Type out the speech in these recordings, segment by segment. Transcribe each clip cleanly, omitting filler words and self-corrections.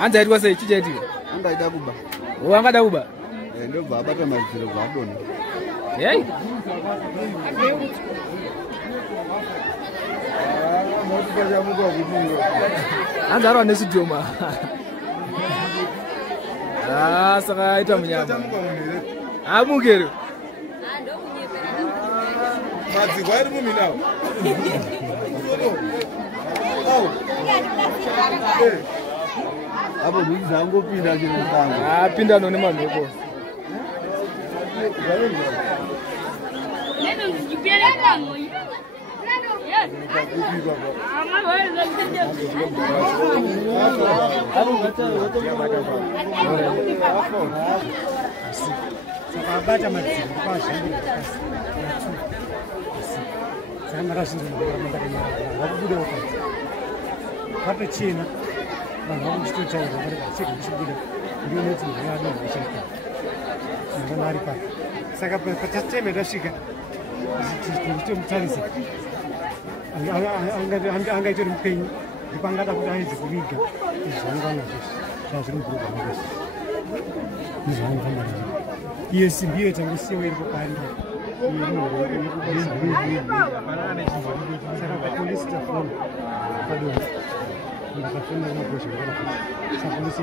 Anza aitwa sei chichaitika? Angaida kuba. Wangada kuba? Ndio baba tamaziro kwadona. Hey. Anza ro nesijoma. Saka ita munyama. Amugero. Madzi kwari muminawo. Abo ndizango pinda chino Pinda none mameko. Neno ngipeleka moyo. Yes. Sabata mazini kwa shamba. Sana rasmi wakubuda wakati. Hapa China na mshtu cha kwa siku chibida. Ndio neti ndio ndio ndio nari pa. Saka pa teme rashika. Ndio mtarisi. Anga itu mpenyi dipangada kuti aizi kuviga izvangana zvese zvazviri mugurugwa mavese izvangana iye simbi iyo tangosiwa iri kuparira saka papolisi tafona padona ndakafunda magozha saka polisi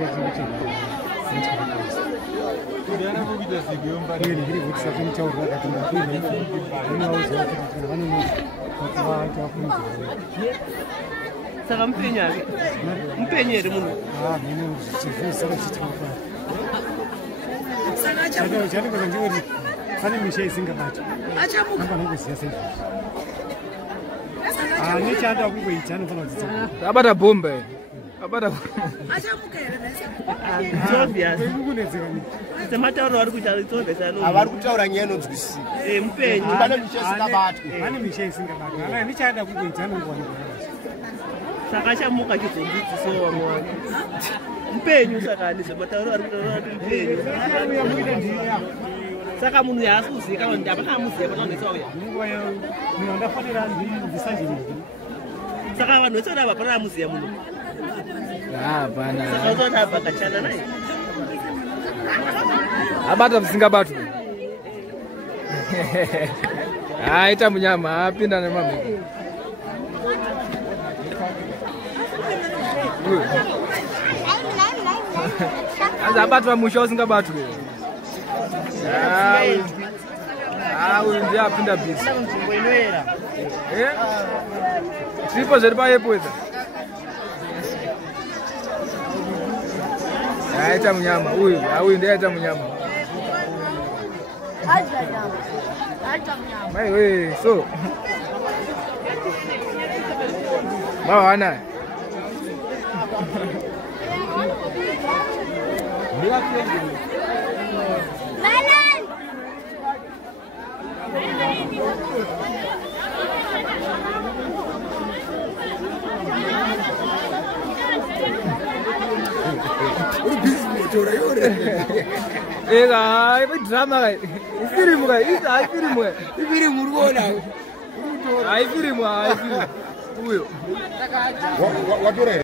ndiri kuti sakumutaurira kati ndakuinauziva kuti vanonoo Saka mpenyere muno. Mino chivusara chitikapa. Saka chani kwa ndiwori pane mishe isingabata. Achamuka. Amba nokuziya sei. Nechanda kungoita anofana kudzidza. Abata bomba. Abata. Achamuka here nese. Obvious. Kunedzeka ni. Sematauro ari kuita itsovesana. Avari kutaura nyaya inonzwisisa. Mpenyu. Pane mishe isingabatwi. Pane mishe isingabata. Nechanda kungoita anongwana. Saka chamuka chizodzidziso wamwana. Mpenyu saka sematauro ari kutaura mpenyu. Saka munhu yaasuzika vanhu ndapakamuziva panaonetsauya. Munhu andafanira ndisanjiri. Saka vanhu vese vanava pana muziya munhu. Hapana. Saka utoda vakachana naye. Abata visingabatwi. Ita munyama apinda nemameko. Anza abatwa musha usingabatwi. Ndiye apinda bisi. Tripo zviri payepo idza. Aita munyama uyu ndiye aita munyama. Mai we so. Mawana. Ega, ibu drama kai. Ifirimu kai, ifirimu. Ifirimu ruona. Ifirimu. Uyo. Wature